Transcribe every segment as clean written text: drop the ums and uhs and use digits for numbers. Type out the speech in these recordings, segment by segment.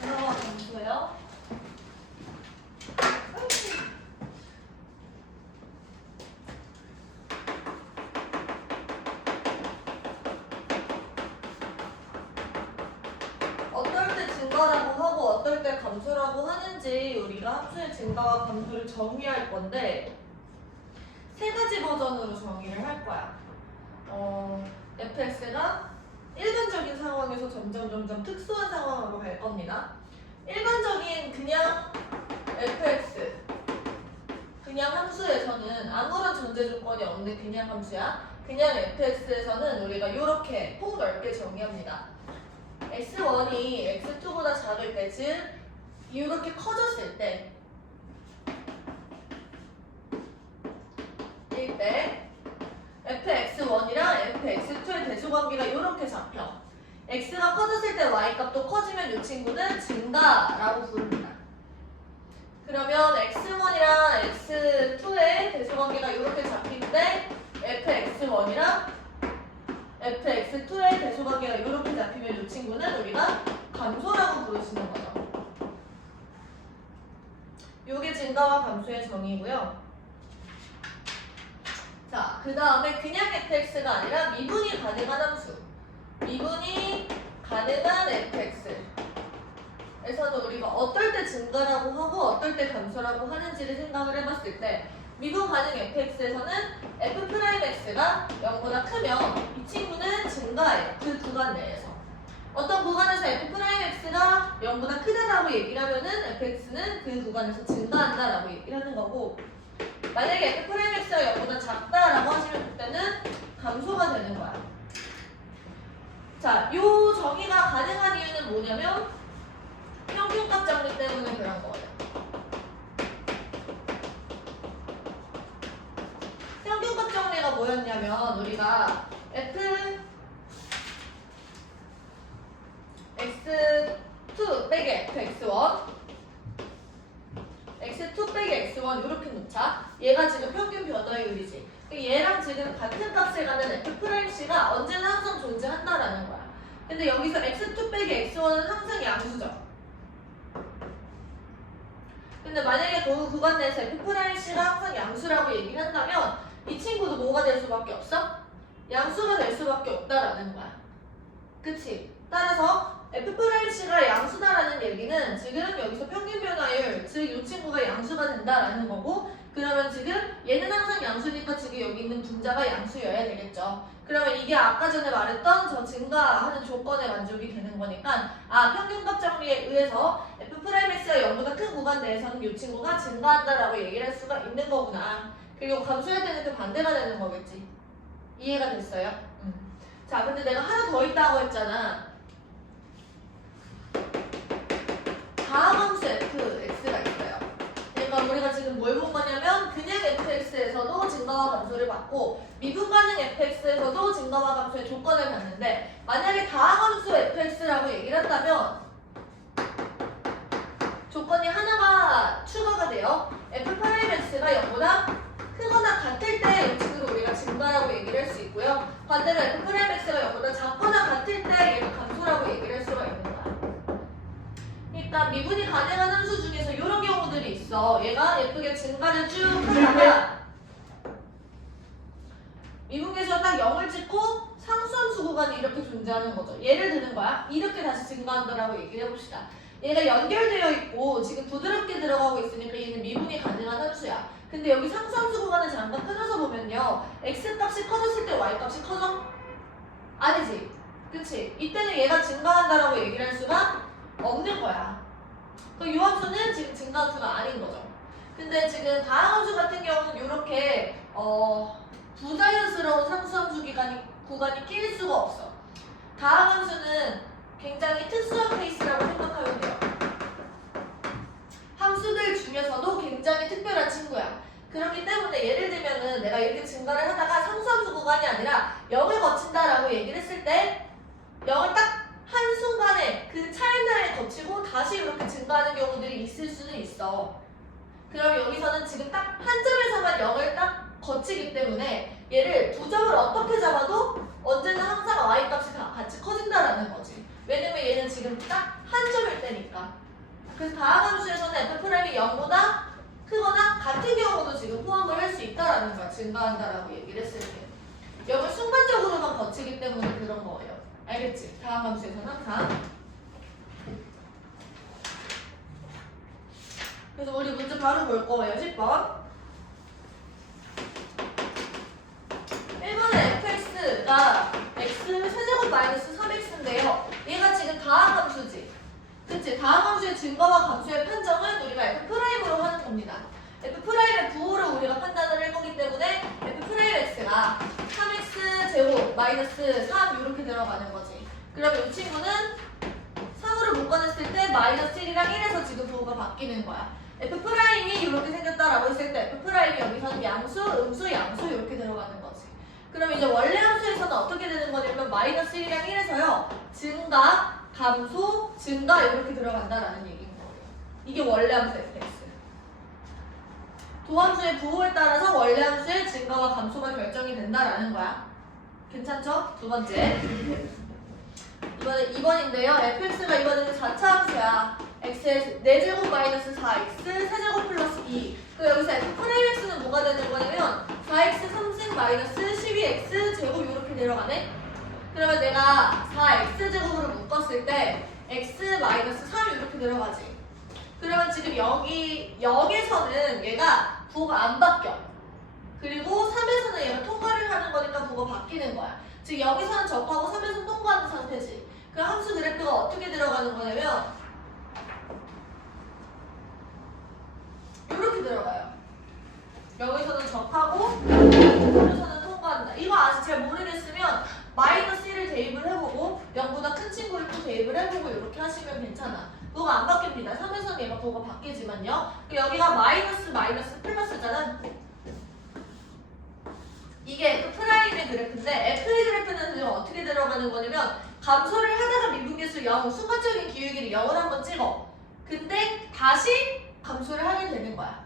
증가와 감소예요? 어떨 때 증가라고 하고 어떨 때 감소라고 하는지 우리가 함수의 증가와 감소를 정의할 건데 세 가지 버전으로 정의를 할 거야. fx가 일반적인 상황에서 점점 특수한 상황으로 갈 겁니다. 일반적인 그냥 fx 그냥 함수에서는 아무런 전제 조건이 없는 그냥 함수야. 그냥 fx에서는 우리가 이렇게 폭넓게 정의합니다. x1이 x2보다 작을 때, 즉 이렇게 커졌을 때 이때 fx1이랑 fx2의 대조관계가 이렇게 잡혀. x가 커졌을 때 y값도 커지면 이 친구는 증가라고 부릅니다. 그러면 x1이랑 x2의 대조관계가 이렇게 잡힌데 fx1이랑 fx2의 대조관계가 이렇게 잡히면 이 친구는 우리가 감소라고 부르시는 거죠. 이게 증가와 감소의 정의고요. 자, 그 다음에 그냥 fx가 아니라 미분이 가능한 함수. 미분이 가능한 fx. 에서는 우리가 어떨 때 증가라고 하고 어떨 때 감소라고 하는지를 생각을 해봤을 때 미분 가능 fx에서는 f'x가 0보다 크면 이 친구는 증가해요. 그 구간 내에서. 어떤 구간에서 f'x가 0보다 크다라고 얘기를 하면은 fx는 그 구간에서 증가한다라고 얘기를 하는 거고, 만약에 f'x가 0보다 작다라고 하시면 그때는 감소가 되는 거야. 자, 요 정의가 가능한 이유는 뭐냐면 평균값 정리 때문에 그런 거예요. 평균값 정리가 뭐였냐면 우리가 fx2 빼기 fx1 x2 빼기 x1 이렇게 놓자. 얘가 지금 평균 변화율이지. 얘랑 지금 같은 값을 가는 f'C가 언제나 항상 존재한다라는 거야. 근데 여기서 x2 빼기 x1은 항상 양수죠. 근데 만약에 그 구간 내에서 f'C가 항상 양수라고 얘기를 한다면 이 친구도 뭐가 될 수밖에 없어? 양수가 될 수밖에 없다라는 거야. 그치? 따라서 f'C가 양수다라는 얘기는 지금 여기서 평균 변화율, 즉 이 친구가 양수가 된다라는 거고, 그러면 지금 얘는 항상 양수니까 지금 여기 있는 분자가 양수여야 되겠죠. 그러면 이게 아까 전에 말했던 저 증가하는 조건에 만족이 되는 거니까 평균값 정리에 의해서 f'x가 0보다 큰 구간 내에서는 이 친구가 증가한다라고 얘기를 할 수가 있는 거구나. 그리고 감소할 때는 그 반대가 되는 거겠지. 이해가 됐어요? 자, 근데 내가 하나 더 있다고 했잖아. 다함함수 fx가 있어요. 그러니까 우리가 지금 뭘 본 거냐면 그냥 fx에서도 증가와 감소를 받고 미분 가능 fx에서도 증가와 감소의 조건을 받는데, 만약에 다함함수 fx라고 얘기를 한다면 조건이 하나가 추가가 돼요. f'x가 0보다 크거나 같을 때 이 친구를 우리가 증가라고 얘기를 할 수 있고요. 반대로 f'x가 0보다 작거나 같을 때 얘를 감소라고 얘기를 할 수가 있는 거야. 그러니까 미분이 가능한 함수 중에서 이런 경우들이 있어. 얘가 예쁘게 증가를 쭉 하다가 미분계에서 딱 0을 찍고 상수함수 구간이 이렇게 존재하는 거죠. 예를 드는 거야. 이렇게 다시 증가한다라고 얘기를 해봅시다. 얘가 연결되어 있고 지금 부드럽게 들어가고 있으니까 얘는 미분이 가능한 함수야. 근데 여기 상수함수 구간을 잠깐 끊어서 보면요, x값이 커졌을 때 y값이 커져? 아니지. 그치? 이때는 얘가 증가한다라고 얘기를 할 수가 없는 거야. 이 함수는 지금 증가함수가 아닌 거죠. 근데 지금 다항함수 같은 경우는 이렇게 부자연스러운 상수함수 구간이 낄 수가 없어. 다항함수는 굉장히 특수한 케이스라고 생각하면 돼요. 함수들 중에서도 굉장히 특별한 친구야. 그렇기 때문에 예를 들면은 내가 이렇게 증가를 하다가 상수함수 구간이 아니라 0을 거친다라고 얘기를 했을 때 0을 딱 한순간에 그 찰나에 거치고 다시 이렇게 증가하는 경우들이 있을 수는 있어. 그럼 여기서는 지금 딱 한 점에서만 0을 딱 거치기 때문에 얘를 두 점을 어떻게 잡아도 언제나 항상 y값이 다 같이 커진다라는 거지. 왜냐면 얘는 지금 딱 한 점일 때니까. 그래서 다항함수에서는 f'이 0보다 크거나 같은 경우도 지금 포함을 할 수 있다라는 거야. 증가한다라고 얘기를 했을 때. 0을 순간적으로만 거치기 때문에 그런 거예요. 알겠지? 다항함수에서는 항상. 그래서 우리 문제 바로 볼 거예요. 10번. 1번은 fx가 x 세제곱 마이너스 3x인데요. 얘가 지금 다항함수지. 그치? 다항함수의 증거와 감수의 판정은 우리가 f'으로 하는 겁니다. f'의 부호를 우리가 판단을 할 거기 때문에 f'x가 3x 제곱 마이너스 3 이렇게 들어가는 거지. 그러면 이 친구는 3으로 묶어냈을 때 마이너스 1이랑 1에서 지금 부호가 바뀌는 거야. f'이 이렇게 생겼다라고 했을 때 f'이 여기서는 양수, 음수, 양수 이렇게 들어가는 거지. 그럼 이제 원래 함수에서는 어떻게 되는 거냐면 마이너스 1이랑 1에서요. 증가, 감소, 증가 이렇게 들어간다라는 얘기인 거예요. 이게 원래 함수 fx. 도함수의 부호에 따라서 원래 함수의 증가와 감소가 결정이 된다라는 거야. 괜찮죠? 두 번째. 이번에 2번인데요. fx가 이번에는 4차 함수야. x의 4제곱 마이너스 4x 세제곱 플러스 2. 그 여기서 f'x는 뭐가 되는 거냐면 4x 3승 마이너스 12x 제곱 이렇게 내려가네. 그러면 내가 4x제곱으로 묶었을 때 x 마이너스 3 이렇게 내려가지. 그러면 지금 여기서는 얘가 부호가 안 바뀌어. 그리고 3에서는 얘가 통과를 하는 거니까 부호가 바뀌는 거야. 즉 여기서는 접하고 3에서는 통과하는 상태지. 그 함수 그래프가 어떻게 들어가는 거냐면 이렇게 들어가요. 여기서는 접하고 3에서는 통과한다. 이거 아직 잘 모르겠으면 마이너스 1을 대입을 해보고 0보다 큰 친구를 또 대입을 해보고 이렇게 하시면 괜찮아. 부호가 안 바뀝니다. 3에서는 얘가 부호가 바뀌지만요. 여기가 마이너스 플러스잖아. 이게 F'의 그래프인데 F의 그래프는 지금 어떻게 들어가는 거냐면 감소를 하다가 미분계수 0, 순간적인 기울기를 0을 한번 찍어. 근데 다시 감소를 하게 되는 거야.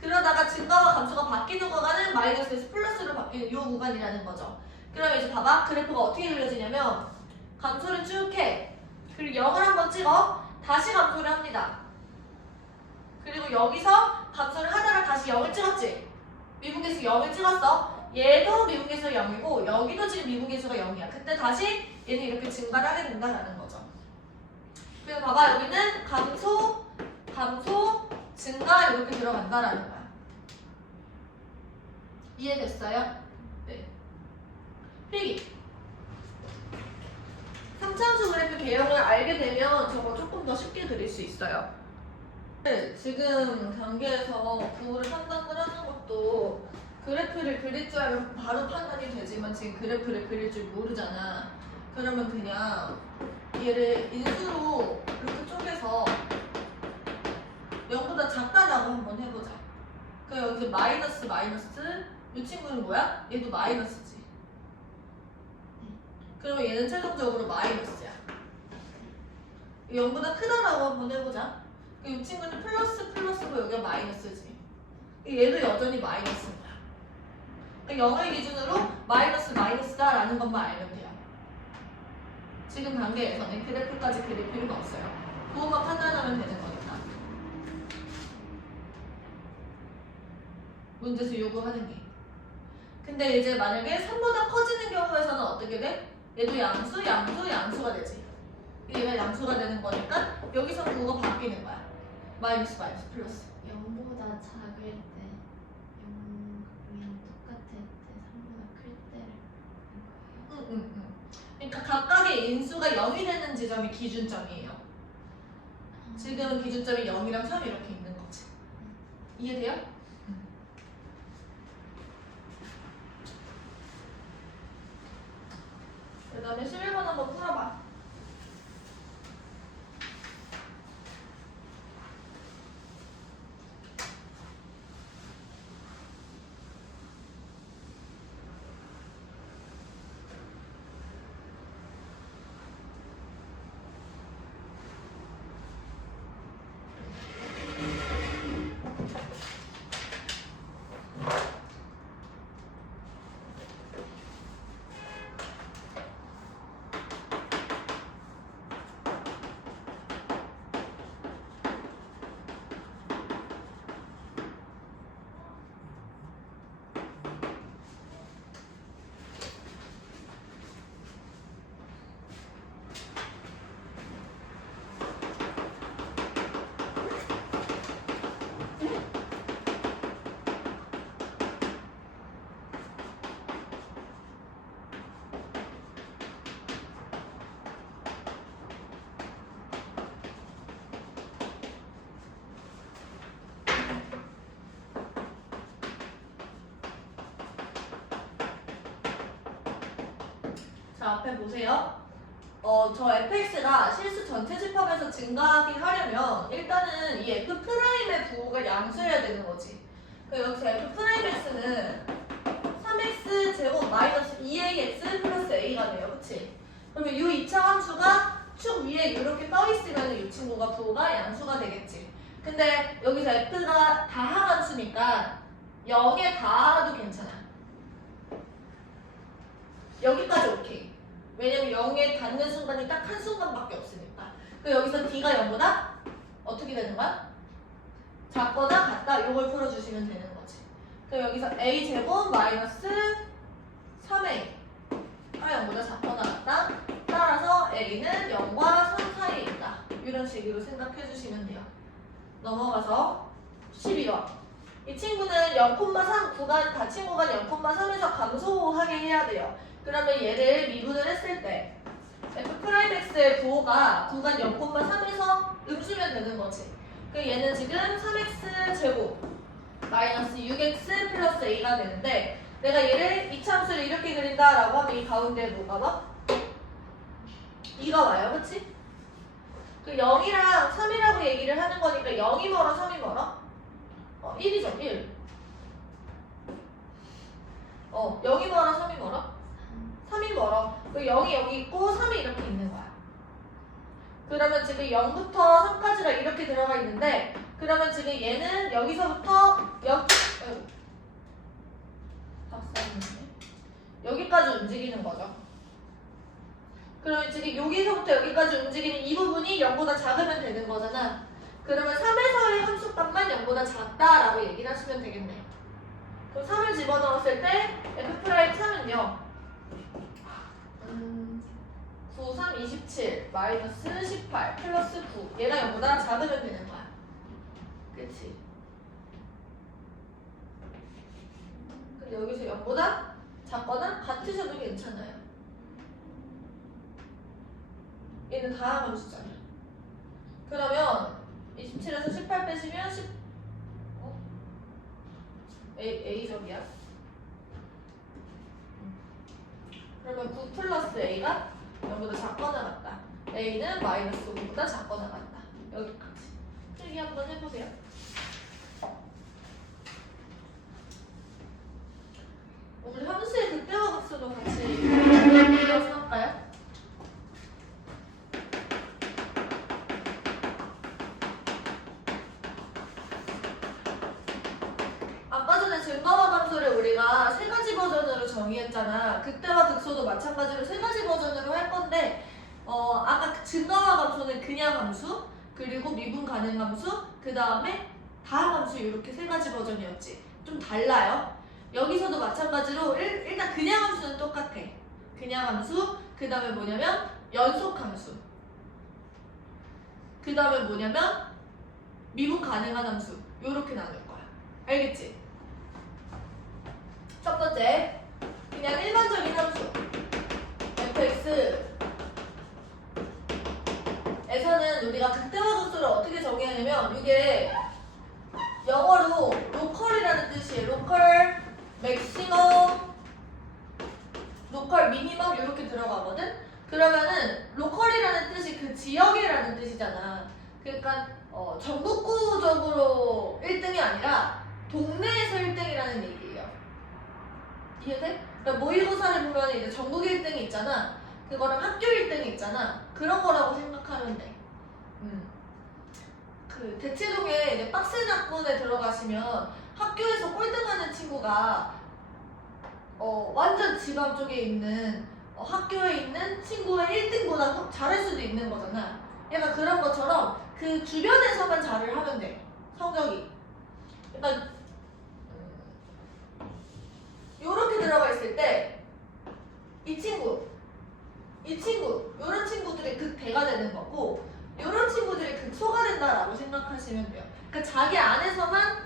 그러다가 증가와 감소가 바뀌는 구간은 마이너스에서 플러스로 바뀌는 이 구간이라는 거죠. 그러면 이제 봐봐. 그래프가 어떻게 그려지냐면 감소를 쭉 해. 그리고 0을 한번 찍어. 다시 감소를 합니다. 그리고 여기서 감소를 하다가 다시 0을 찍었지. 미분계수 0을 찍었어. 얘도 미분계수가 0이고 여기도 지금 미분계수가 0이야. 그때 다시 얘는 이렇게 증가를 하게 된다는 거죠. 그래서 봐봐. 여기는 감소, 증가 이렇게 들어간다라는 거야. 이해됐어요? 네. 필기. 3차함수 그래프 개형을 알게 되면 저거 조금 더 쉽게 그릴 수 있어요. 지금 단계에서 부호를 판단을 하는 것도 그래프를 그릴 줄 알면 바로 판단이 되지만 지금 그래프를 그릴 줄 모르잖아. 그러면 그냥 얘를 인수로 이렇게 쪼개서 0보다 작다라고 한번 해보자. 그럼 여기서 마이너스, 이 친구는 뭐야? 얘도 마이너스지. 그러면 얘는 최종적으로 마이너스야. 0보다 크다라고 한번 해보자. 이 친구는 플러스고 여기가 마이너스지. 얘도 여전히 마이너스인 거야. 그러니까 0을 기준으로 마이너스다라는 것만 알면 돼요. 지금 단계에서는 그래프까지 그릴 필요가 없어요. 그것만 판단하면 되는 거니까. 문제에서 요구하는 게. 근데 이제 만약에 3보다 커지는 경우에서는 어떻게 돼? 얘도 양수가 되지. 얘가 양수가 되는 거니까 여기서 부호가 바뀌는 거야. 마이너스 플러스. 0보다 작을 때 0이랑 똑같을 때 3보다 클 때를 하는 거예요? 응. 그러니까 각각의 인수가 0이 되는 지점이 기준점이에요. 지금은 기준점이 0이랑 3 이렇게 있는 거지. 이해돼요? 그 다음에 11번 한번 풀어봐. 앞에 보세요. 저 fx가 실수 전체 집합에서 증가하게 하려면 일단은 이 f'의 부호가 양수여야 되는 거지. 그럼 여기서 f'x는 3x 제곱 마이너스 2ax 플러스 a가 돼요. 그치? 그러면 이 2차 함수가 축 위에 이렇게 떠 있으면 이 친구가 부호가 양수가 되겠지. 근데 여기서 f가 다항 함수니까 0에 다도 괜찮아. 여기까지 오케이. 왜냐면 0에 닿는 순간이 딱 한 순간밖에 없으니까. 그럼 여기서 d가 0보다 어떻게 되는 거야? 작거나 같다. 이걸 풀어주시면 되는 거지. 그럼 여기서 a 제곱 마이너스 3a 가 0보다 작거나 같다. 따라서 a는 0과 3 사이에 있다. 이런 식으로 생각해 주시면 돼요. 넘어가서 12번. 이 친구는 0,3 구간, 닫힌 구간 0,3에서 감소하게 해야 돼요. 그러면 얘를 미분을 했을 때 f'x의 부호가 구간 0,3에서 음수면 되는 거지. 그 얘는 지금 3x 제곱 마이너스 6x 플러스 a가 되는데 내가 얘를 이차함수를 이렇게 그린다라고 하면 이 가운데에 뭐가 와? 2가 와요. 그치? 그 0이랑 3이라고 얘기를 하는 거니까 0이 멀어 3이 멀어? 1이죠 1. 0이 멀어 3이 멀어? 3이 멀어. 그 0이 여기 있고 3이 이렇게 있는 거야. 그러면 지금 0부터 3까지가 이렇게 들어가 있는데 그러면 지금 얘는 여기서부터 여기까지 움직이는 거죠. 그러면 지금 여기서부터 여기까지 움직이는 이 부분이 0보다 작으면 되는 거잖아. 그러면 3에서의 함수값만 0보다 작다라고 얘기를 하시면 되겠네. 그럼 3을 집어넣었을 때 f'3은요 9, 3, 27 마이너스 18 플러스 9 얘가 0보다 작으면 되는 거야. 그치? 근데 여기서 0보다 작거나 같으셔도 괜찮아요. 얘는 다항 함수잖아. 그러면 27에서 18 빼시면 A점이야. 그러면 9 플러스 A가 0보다 작거나 같다. A는 마이너스 5보다 작거나 같다. 여기까지. 필기 한번 해보세요. 우리 함수의 극대화 극수도 같이 이어서 할까요? 아까 전에 증가와 감소를 우리가 세 가지 버전으로 정의했잖아. 극대화 극소도 마찬가지로 세 가지 버전으로 할 건데 아까 증가와 감소는 그냥 함수, 그리고 미분 가능 함수, 그 다음에 다항 함수 이렇게 세 가지 버전이었지. 좀 달라요. 여기서도 마찬가지로 일단 그냥 함수는 똑같아. 그냥 함수, 그 다음에 뭐냐면 연속 함수, 그 다음에 뭐냐면 미분 가능한 함수 이렇게 나눌 거야. 알겠지? 첫 번째, 그냥 일반적인 함수 fx에서는 우리가 극대화 극소를 어떻게 정의하냐면 이게 영어로 로컬이라는 뜻이에요. 로컬, 맥시멈, 로컬, 미니멈 이렇게 들어가거든? 그러면은 로컬이라는 뜻이 그 지역이라는 뜻이잖아. 그러니까 전국구적으로 1등이 아니라 동네에서 1등이라는 얘기예요. 이해돼? 그러니까 모의고사를 보면 이제 전국 1등이 있잖아. 그거랑 학교 1등이 있잖아. 그런 거라고 생각하면 돼. 그 대치동에 이제 박스낙군에 들어가시면 학교에서 꼴등하는 친구가 완전 지방 쪽에 있는 학교에 있는 친구의 1등보다 잘할 수도 있는 거잖아. 약간 그런 것처럼 그 주변에서만 잘을 하면 돼. 성적이. 그러니까 요렇게 들어가 있을 때 이 친구, 요런 친구들이 극대가 되는 거고 요런 친구들이 극소가 된다라고 생각하시면 돼요. 그러니까 자기 안에서만,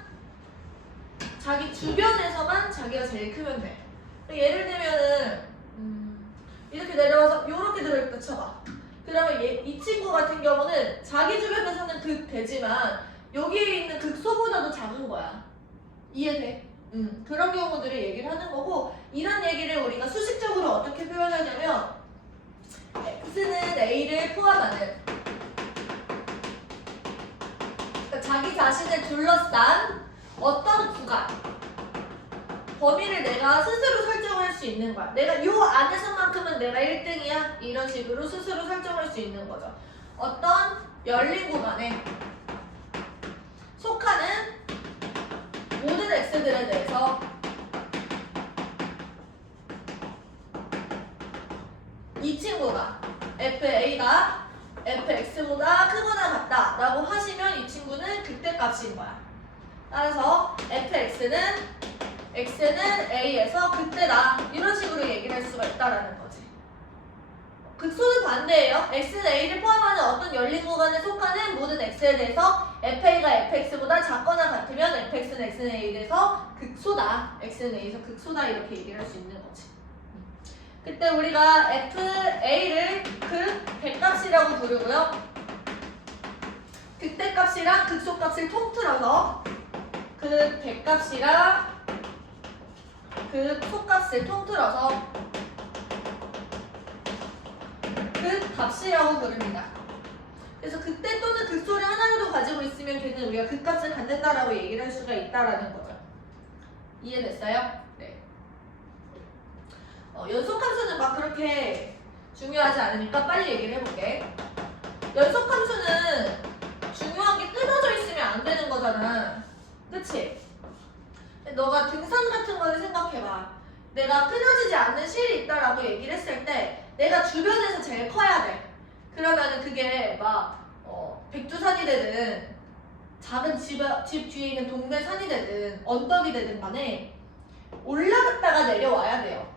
자기 주변에서만 자기가 제일 크면 돼. 예를 들면은 이렇게 내려와서 요렇게 들어있다 쳐봐. 그러면 이 친구 같은 경우는 자기 주변에서는 극대지만 여기에 있는 극소보다도 작은 거야. 이해돼? 그런 경우들을 얘기를 하는 거고, 이런 얘기를 우리가 수식적으로 어떻게 표현하냐면 x는 a를 포함하는, 그러니까 자기 자신을 둘러싼 어떤 구간, 범위를 내가 스스로 설정할 수 있는 거야. 내가 요 안에서만큼은 내가 1등이야. 이런 식으로 스스로 설정할 수 있는 거죠. 어떤 열린 구간에 속하는 모든 x들에 대해서 이 친구가 fa가 fx보다 크거나 같다 라고 하시면 이 친구는 극대값인 거야. 따라서 fx는 x는 a에서 극대다 이런 식으로 얘기를 할 수가 있다라는 거지. 극소는 반대예요. x는 a를 포함하는 어떤 열린 구간에 속하는 모든 x에 대해서 fa가 fx보다 작거나 같으면 fx는 x는 a에 대해서 극소다. x는 a에서 극소다 이렇게 얘기를 할 수 있는 거지. 그때 우리가 fa를 극대값이라고 부르고요. 극대값이랑 극소값을 통틀어서 극대값이랑 극소값을 통틀어서 극값이라고 부릅니다. 그래서 극대 또는 극소를 하나라도 가지고 있으면 걔는 우리가 극값을 갖는다라고 얘기를 할 수가 있다라는 거죠. 이해됐어요? 네. 연속함수는 막 그렇게 중요하지 않으니까 빨리 얘기를 해볼게. 연속함수는 중요한 게 끊어져 있으면 안 되는 거잖아. 그치? 너가 등산 같은 거를 생각해봐. 내가 끊어지지 않는 실이 있다라고 얘기를 했을 때 내가 주변에서 제일 커야 돼. 그러면은 그게 막 백두산이 되든 작은 집 뒤에 있는 동네 산이 되든 언덕이 되든 간에 올라갔다가 내려와야 돼요.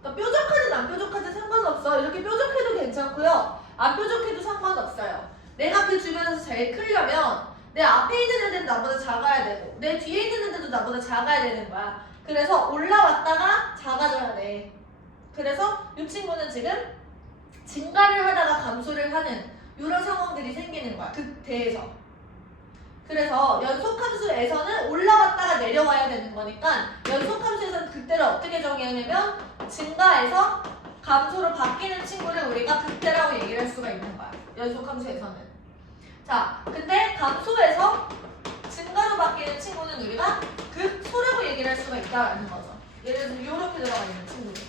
그러니까 뾰족하든 안 뾰족하든 상관없어. 이렇게 뾰족해도 괜찮고요. 안 뾰족해도 상관없어요. 내가 그 주변에서 제일 크려면 내 앞에 있는 애들은 나보다 작아야 되고 내 뒤에 있는 애들도 나보다 작아야 되는 거야. 그래서 올라왔다가 작아져야 돼. 그래서 이 친구는 지금 증가를 하다가 감소를 하는 이런 상황들이 생기는 거야. 극대에서. 그래서 연속함수에서는 올라왔다가 내려와야 되는 거니까 연속함수에서는 극대를 어떻게 정의하냐면 증가해서 감소로 바뀌는 친구를 우리가 극대라고 얘기를 할 수가 있는 거야. 연속함수에서는. 자, 근데 감소에서 증가로 바뀌는 친구는 우리가 극소라고 얘기를 할 수가 있다라는 거죠. 예를 들어서 이렇게 들어가 있는 친구들.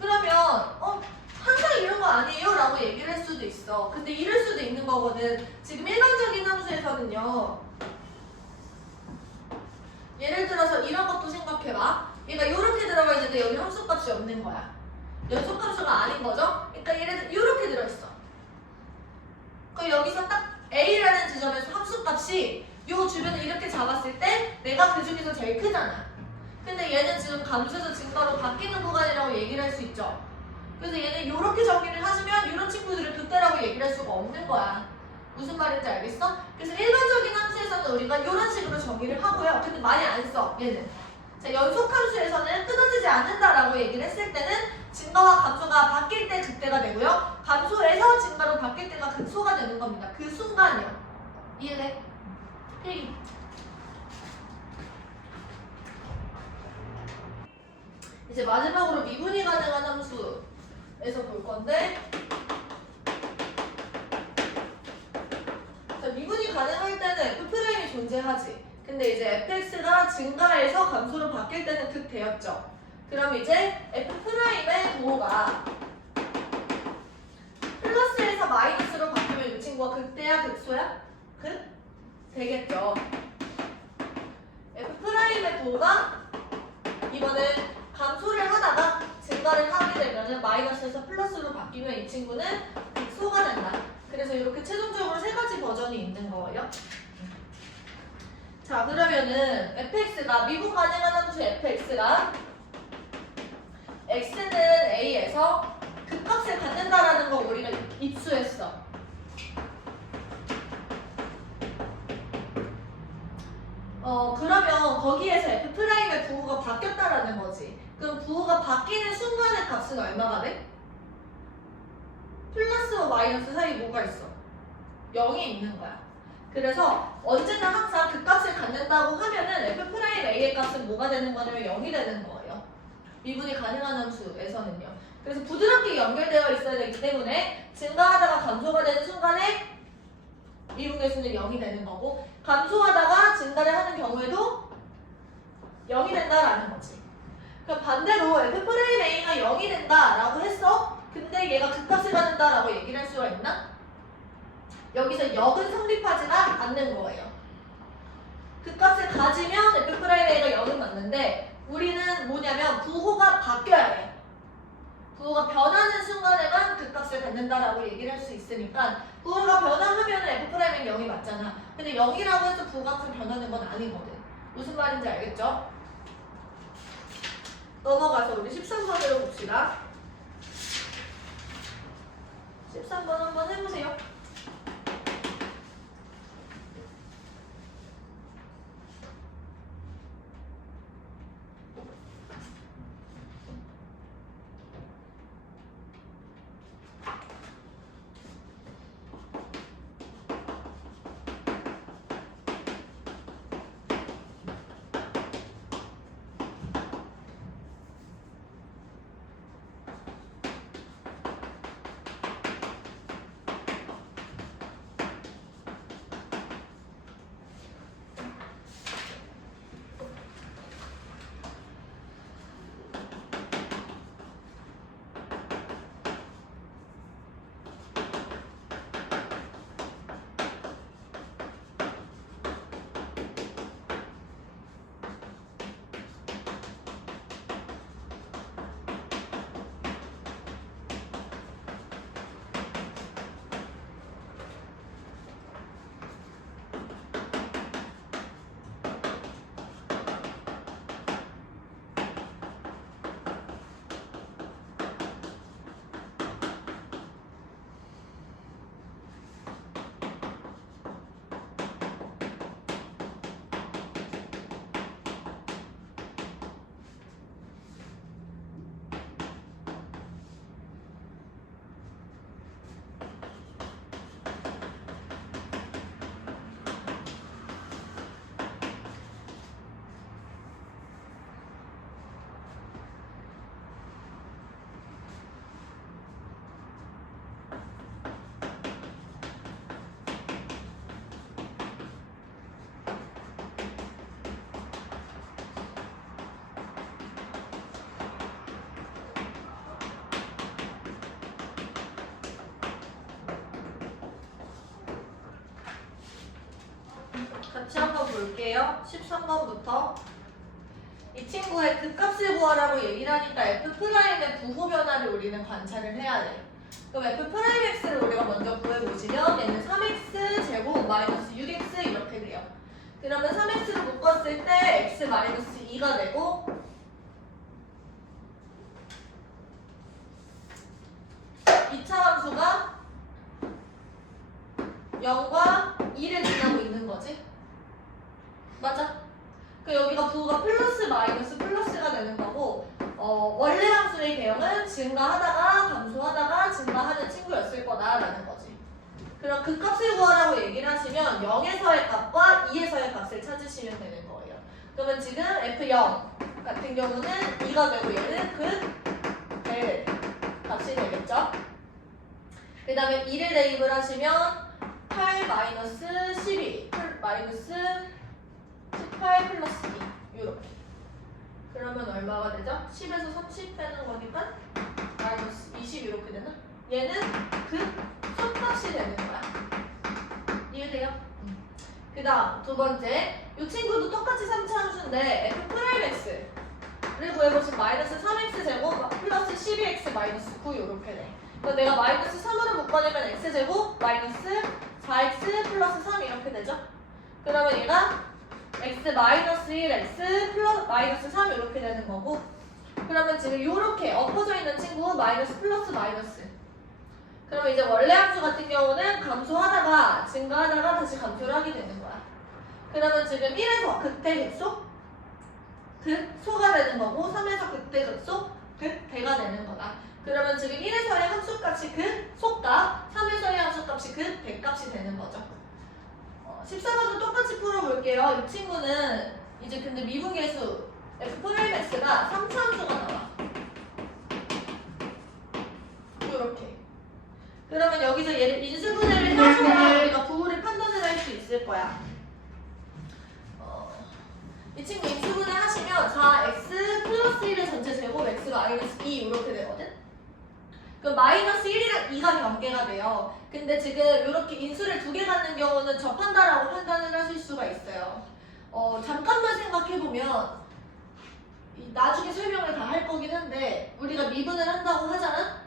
그러면 항상 이런 거 아니에요? 라고 얘기를 할 수도 있어. 근데 이럴 수도 있는 거거든. 지금 일반적인 함수에서는요. 예를 들어서 이런 것도 생각해봐. 얘가 이렇게 들어가 있는데 여기 함수값이 없는 거야. 연속함수가 아닌 거죠? 그러니까 예를 들어 이렇게 들어있어. 그럼 여기서 딱 A라는 지점에서 함수값이 요 주변을 이렇게 잡았을 때 내가 그 중에서 제일 크잖아. 근데 얘는 지금 감소해서 증가로 바뀌는 구간이라고 얘기를 할 수 있죠. 그래서 얘는 이렇게 정의를 하시면 이런 친구들을 극대라고 얘기를 할 수가 없는 거야. 무슨 말인지 알겠어? 그래서 일반적인 함수에서는 우리가 이런 식으로 정의를 하고요. 근데 많이 안 써, 얘는. 자, 연속함수에서는 끊어지지 않는다라고 얘기를 했을 때는 증가와 감소가 바뀔 때 극대가 되고요. 감소에서 증가로 바뀔 때가 극소가 되는 겁니다. 그 순간이요. 이해돼? 필기. 이제 마지막으로 미분이 가능한 함수에서 볼 건데, 자, 미분이 가능할 때는 F'이 존재하지. 근데 이제 fx가 증가해서 감소로 바뀔 때는 극대였죠. 그럼 이제 F'의 도가 플러스에서 마이너스로 바뀌면 이 친구가 극대야, 극소야? 극? 되겠죠. F'의 도가 이번엔 감소를 하다가 증가를 하게 되면은 마이너스에서 플러스로 바뀌면 이 친구는 극소가 된다. 그래서 이렇게 최종적으로 세 가지 버전이 있는 거예요. 자, 그러면은 fx가 미분 가능한 함수 fx가 x는 a에서 극값을 갖는다라는 거 우리가 입수했어. 그러면 거기에서 f'의 부호가 바뀌었다라는 거지. 그럼 부호가 바뀌는 순간의 값은 얼마가 돼? 플러스와 마이너스 사이에 뭐가 있어? 0이 있는 거야. 그래서 언제나 항상 그 값을 갖는다고 하면은 f'A의 값은 뭐가 되는 거냐면 0이 되는 거예요. 미분이 가능한 함수에서는요. 그래서 부드럽게 연결되어 있어야 되기 때문에 증가하다가 감소가 되는 순간에 미분계수는 0이 되는 거고 감소하다가 증가를 하는 경우에도 0이 된다라는 거지. 그럼 반대로 F'A가 0이 된다라고 했어? 근데 얘가 극값을 갖는다라고 얘기를 할 수가 있나? 여기서 역은 성립하지가 않는 거예요. 극값을 가지면 F'A가 0은 맞는데 우리는 뭐냐면 부호가 바뀌어야 돼요. 부호가 변하는 순간에만 극값을 갖는다라고 얘기를 할 수 있으니까 부호가 변화하면 F'A는 0이 맞잖아. 근데 0이라고 해서 부호값은 변하는 건 아니거든. 무슨 말인지 알겠죠? 넘어가서 우리 13번으로 봅시다. 13번 한번 해보세요. 같이 한번 볼게요. 13번부터 이 친구의 극값을 구하라고 얘기를 하니까 F'의 부호 변화를 우리는 관찰을 해야 돼. 그럼 F'X를 우리가 먼저 구해보시면 얘는 3x 제곱 마이너스 6x 이렇게 돼요. 그러면 3x를 묶었을 때 x 마이너스 2가 되고 2차 함수가 0과 2를 지나고 있는 거지. 맞아? 그 여기가 부호가 플러스 마이너스 플러스가 되는 거고 원래 함수의 개형은 증가하다가 감소하다가 증가하는 친구였을 거다라는 거지. 그럼 그 값을 구하라고 얘기를 하시면 0에서의 값과 2에서의 값을 찾으시면 되는 거예요. 그러면 지금 F0 같은 경우는 2가 되고 얘는 그 L 값이 되겠죠? 그 다음에 2를 대입을 하시면 8 마이너스 12 마이너스 18 플러스 2 이렇게. 그러면 얼마가 되죠? 10에서 30 빼는 거니까 마이너스 20 이렇게 되나? 얘는 그 선값이 되는 거야. 이해돼요? 그 다음 두 번째 이 친구도 똑같이 3차 함수인데 F'X를 구해보시면 마이너스 3x 제곱 플러스 12x 마이너스 9 이렇게 돼. 그럼 내가 마이너스 3으로 묶어내면 x제곱 마이너스 4x 플러스 3 이렇게 되죠? 그러면 얘가 x 마이너스 1 x 플러스 마이너스 3 이렇게 되는 거고 그러면 지금 이렇게 엎어져 있는 친구 마이너스 플러스 마이너스 그러면 이제 원래 함수 같은 경우는 감소하다가 증가하다가 다시 감소를 하게 되는 거야. 그러면 지금 1에서 극대 극소 극소가 되는 거고 3에서 극대 극소 극대가 되는 거다. 그러면 지금 1에서의 함수값이 극소값 3에서의 함수값이 극대값이 되는 거죠. 14번도 똑같이 풀어볼게요. 이 친구는 이제 근데 미분계수 F'X가 3차 함수가 나와. 그러면 여기서 얘를 인수분해를 해줘야 우리가 부호를 판단을 할 수 있을 거야. 이 친구 인수분해 하시면 4x 플러스 1의 전체 제곱 x가 마이너스 2 이렇게 되거든? 그럼 마이너스 1이랑 2가 관계가 돼요. 근데 지금 이렇게 인수를 2개 갖는 경우는 접한다라고 판단을 하실 수가 있어요. 잠깐만 생각해보면 나중에 설명을 다 할 거긴 한데 우리가 미분을 한다고 하잖아?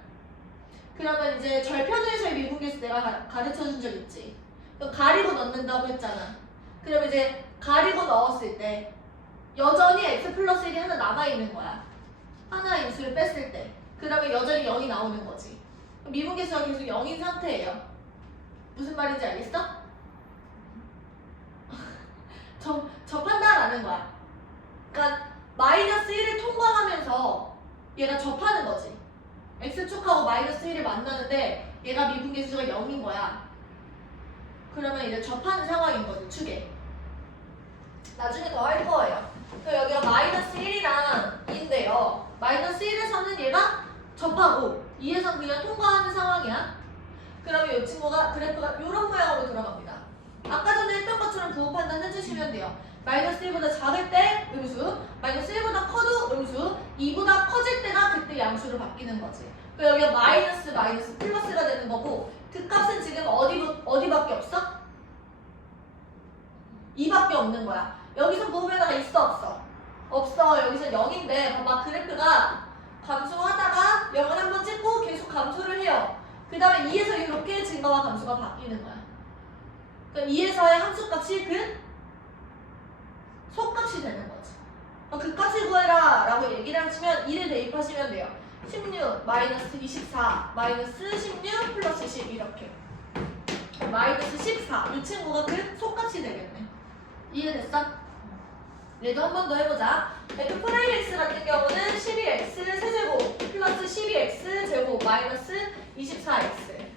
그러면 이제 절편의서의 미분계수 내가 가르쳐준 적 있지? 그럼 가리고 넣는다고 했잖아. 그럼 이제 가리고 넣었을 때 여전히 x 플러스 1이 하나 남아있는 거야. 하나 인수를 뺐을 때. 그러면 여전히 0이 나오는 거지. 그럼 미분계수가 계속 0인 상태예요. 무슨 말인지 알겠어? 접한다라는 거야. 그러니까 마이너스 1을 통과하면서 얘가 접하는 거지. x축하고 마이너스 1을 만나는데 얘가 미분계수가 0인 거야. 그러면 이제 접하는 상황인 거지, 축에. 나중에 더 할 거예요. 그럼 여기가 마이너스 1이랑 2인데요. 마이너스 1에서는 얘가 접하고 2에서는 그냥 통과하는 상황이야. 그러면 이 친구가 그래프가 이런 모양으로 들어갑니다. 아까 전에 했던 것처럼 부호 판단 해주시면 돼요. 마이너스 1보다 작을 때 음수, 마이너스 1보다 커도 음수, 2보다 커질 때가 그때 양수로 바뀌는 거지. 그럼 여기가 마이너스 플러스가 되는 거고 그 값은 지금 어디밖에 없어? 2밖에 없는 거야. 여기서 부호변화가 있어 없어? 없어. 여기서 0인데 봐봐 그래프가 감소하다가 0을 한번 찍고 계속 감소를 해요. 그 다음에 2에서 이렇게 증가와 감소가 바뀌는 거야. 그러니까 2에서의 함수값이 그 속값이 되는 거지. 그 값을 구해라 라고 얘기를 하시면 2를 대입하시면 돼요. 16 마이너스 24 마이너스 16 플러스 10 이렇게 마이너스 14 이 친구가 그 속값이 되겠네. 이해됐어? 얘도 한 번 더 해보자. f 프라임 x 같은 경우는 12x 세제곱 플러스 12x 제곱 마이너스 24x.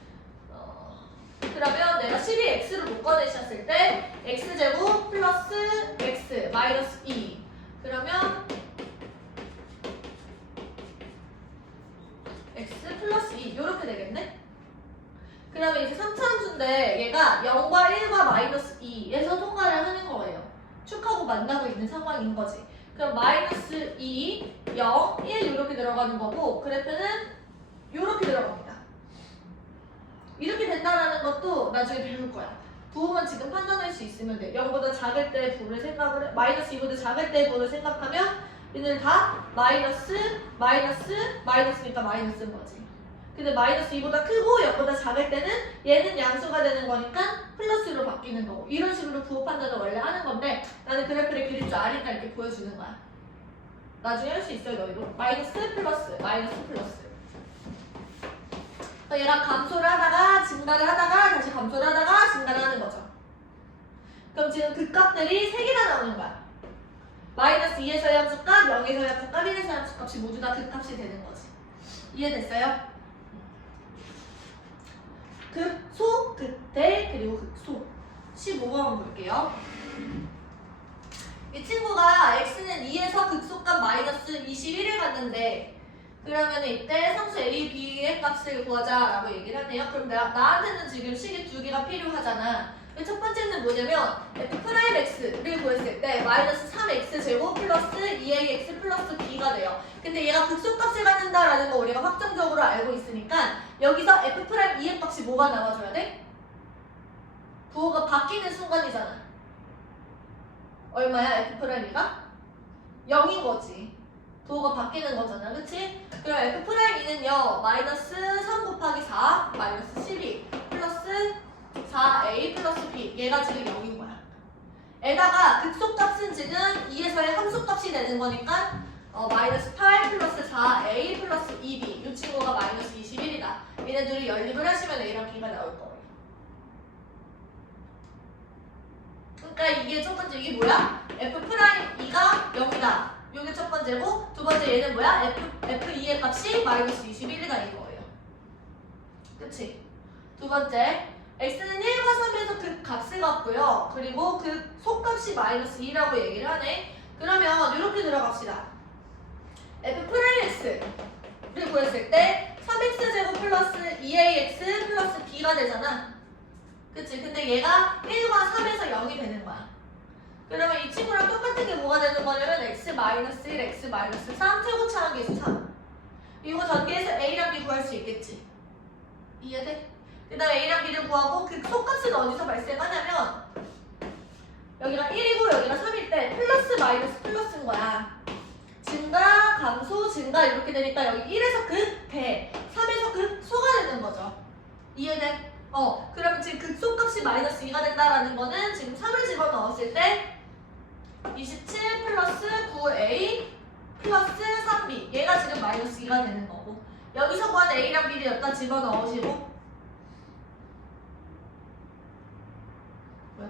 그러면 내가 12x를 묶어내셨을 때 x제곱 플러스 x 마이너스 2 그러면 x 플러스 2 이렇게 되겠네? 그러면 이제 3차 함수인데 얘가 0과 1과 마이너스 2에서 통과를 하는 거예요. 축하고 만나고 있는 상황인 거지. 그럼 마이너스 2, 0, 1 이렇게 들어가는 거고 그래프는 이렇게 들어갑니다. 이렇게 된다라는 것도 나중에 배울 거야. 부호만 지금 판단할 수 있으면 돼. 0보다 작을 때 부호를 생각을 해. 마이너스 2보다 작을 때 부호를 생각하면 얘들 다 마이너스니까 마이너스인 거지. 근데 마이너스 2보다 크고 0보다 작을 때는 얘는 양수가 되는 거니까 플러스로 바뀌는 거고 이런 식으로 부호 판단을 원래 하는 건데 나는 그래프를 그릴 줄 아니까 이렇게 보여주는 거야. 나중에 할 수 있어요 너희도. 마이너스 플러스 얘가 감소를 하다가 증가를 하다가 다시 감소를 하다가 증가를 하는 거죠. 그럼 지금 그 값들이 3개나 나오는 거야. 마이너스 2에서의 함수값, 0에서의 함수값, 1에서의 함수값이 모두 다 그 값이 되는 거지. 이해됐어요? 극소, 극대, 그리고 극소. 15번 볼게요. 이 친구가 x는 2에서 극소값 마이너스 21을 갖는데 그러면 이때 상수 a, b의 값을 구하자라고 얘기를 하네요. 그럼 나한테는 지금 식이 2개가 필요하잖아. 첫 번째는 뭐냐면 f'x를 구했을 때 마이너스 3x 제곱 플러스 2ax 플러스 b가 돼요. 근데 얘가 극소값을 갖는다라는 거 우리가 확정적으로 알고 있으니까 여기서 f'의 값이 뭐가 나와줘야 돼? 부호가 바뀌는 순간이잖아. 얼마야 f'가? 0인 거지. 부호가 바뀌는 거잖아. 그치? 그럼 f'는요 마이너스 3 곱하기 4 마이너스 12 플러스 4a 플러스 b 얘가 지금 0인 거야. 에다가 극소값은 지금 2에서의 함수값이 되는 거니까 마이너스 8 플러스 4a 플러스 2b 이 친구가 마이너스 21이다. 얘네들이 연립을 하시면 a랑 b가 나올 거예요. 그러니까 이게 첫 번째 이게 뭐야? f'2가 0이다. 요게 첫 번째고 두 번째 얘는 뭐야? f2의 값이 마이너스 21이다 이거예요. 그치? 두 번째 x는 1과 3에서 그 값을 갖고요. 그리고 그 속값이 마이너스 2라고 얘기를 하네. 그러면 이렇게 들어갑시다. f'x를 구했을 때 3x제곱 플러스 2ax 플러스 b가 되잖아. 그치? 근데 얘가 1과 3에서 0이 되는 거야. 그러면 이 친구랑 똑같은 게 뭐가 되는 거냐면 x-1, x-3 최고차항 계수 3. 이거 전개해서 a랑 b 구할 수 있겠지. 이해돼? 그 다음에 a랑 b를 구하고 그 속값은 어디서 발생하냐면 여기가 1이고 여기가 3일 때 플러스 마이너스 플러스인 거야. 증가, 감소, 증가 이렇게 되니까 여기 1에서 극, 배, 3에서 극, 소가 되는 거죠. 이해돼? 그러면 지금 극소값이 마이너스 2가 된다라는 거는 지금 3을 집어넣었을 때 27 플러스 9a 플러스 3b 얘가 지금 마이너스 2가 되는 거고 여기서 구한 a랑 b를 여기다 집어넣으시고 왜?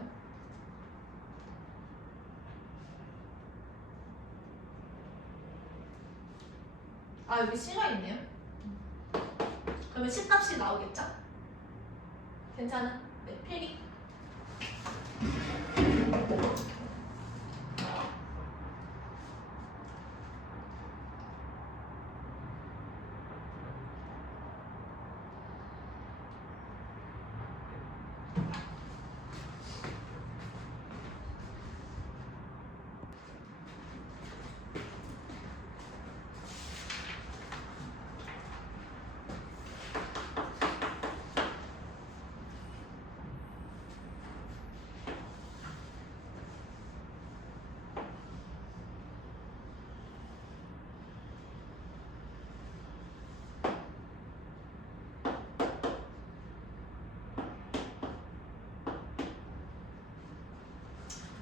아 여기 C가 있네요. 그러면 C값이 나오겠죠? 괜찮아? 네, 필기.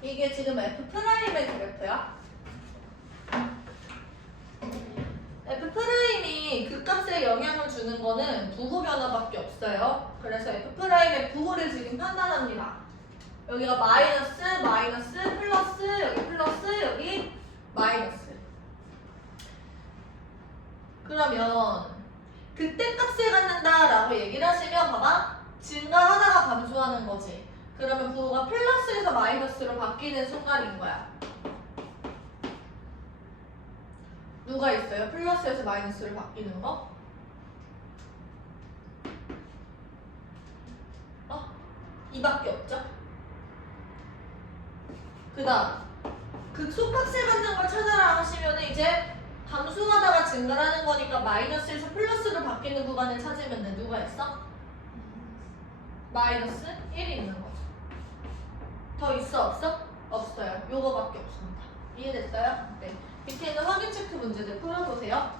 이게 지금 F'의 그래프야. F'이 그 값에 영향을 주는 거는 부호 변화밖에 없어요. 그래서 F'의 부호를 지금 판단합니다. 여기가 마이너스, 마이너스, 플러스, 여기 플러스, 여기 마이너스. 그러면 그때 값을 갖는다라고 얘기를 하시면 봐봐. 증가하다가 감소하는 거지. 그러면 부호가 플러스에서 마이너스로 바뀌는 순간인 거야. 누가 있어요? 플러스에서 마이너스로 바뀌는 거? 이밖에 없죠? 그 다음 극소값을 갖는 걸 찾아라 하시면 이제 감소하다가 증가하는 거니까 마이너스에서 플러스로 바뀌는 구간을 찾으면 돼. 누가 있어? 마이너스 1이 있는 거죠. 더 있어 없어? 없어요. 요거밖에 없습니다. 이해됐어요? 네. 밑에 있는 확인 체크 문제들 풀어보세요.